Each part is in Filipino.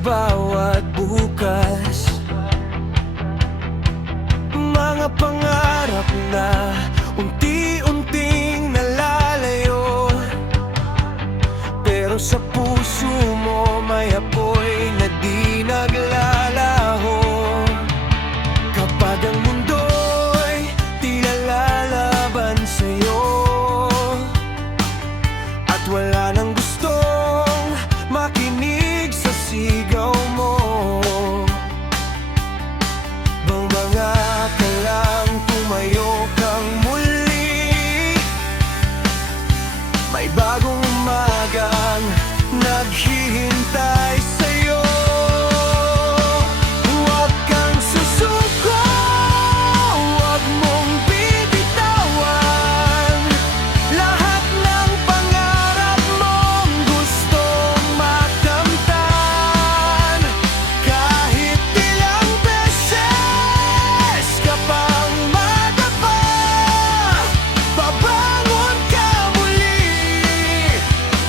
bawat bukas. Mga pangarap na unti-unting nalalayo, pero sa puso mo may apoy na di naglalaho. Kapag ang mundo'y tila lalaban sa'yo, at wala nang gustong makinig sa sigaw mo, banganga ka lang, tumayo kang muli. May bagong umagang naghihintay sa'yo. Huwag kang susuko, huwag mong bibitawan. Lahat ng pangarap mong gustong makamtan. Kahit ilang beses ka pang madapa, babangon ka muli,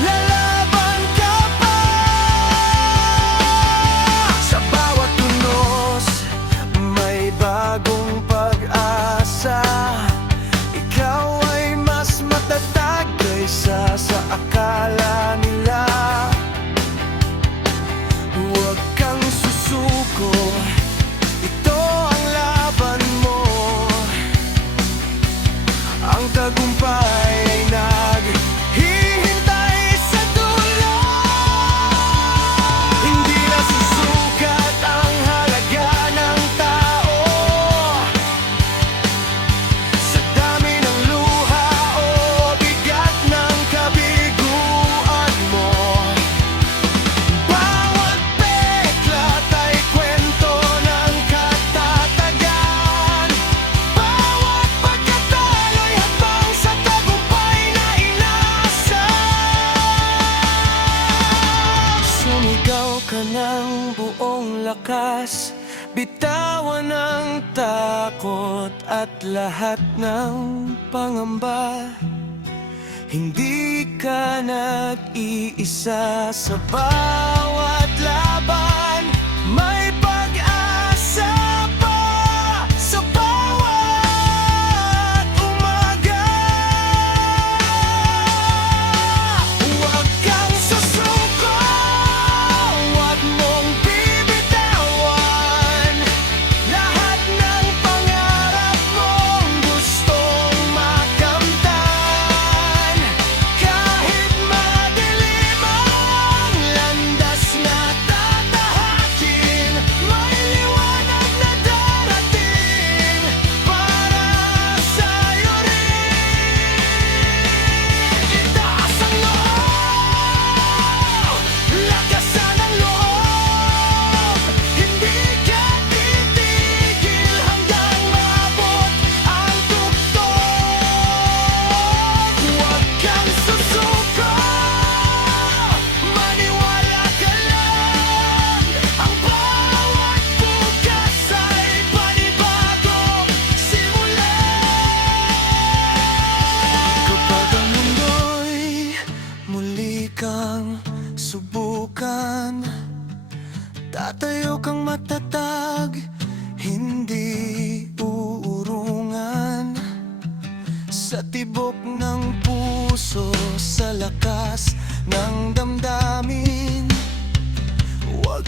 lalaban ka pa. Sa bawat tunos may bagong pag-asa. Ikaw ay mas matatag kaysa sa akala nila. Huwag kang susuko, ito ang laban mo. Ang tagumpay ay naghihintay sa dulo. Hindi nasusukat ang halaga ng tao sa dami ng luha o bigat ng kabiguan mo. Bawat peklat ay kwento ng katatagan. Bawat pagkatalo'y habang sa tagumpay na inasal. Sumigaw ka ng buong lakas, bitawan ang takot at lahat ng pangamba. Hindi ka nag-iisa sa bawat laban. May pag-asa pa sa bawat umaga. Huwag kang susuko, huwag mong bibitawan. Lahat ng pangarap mong gustong makamtan. Kahit madilim ang landas na tatahakin, may liwanag na darating para sa'yo rin. Itaas ang loob, lakasan ang loob. Hindi ka titigil hanggang maabot ang tuktok. Huwag kang susuko, maniwala ka lang. Ang bawat bukas ay panibagong simula. Kapag ang mundo'y muli kang subukan, tatayo kang matatag, hindi uurungan. Sa tibok ng puso, sa lakas ng damdamin, huwag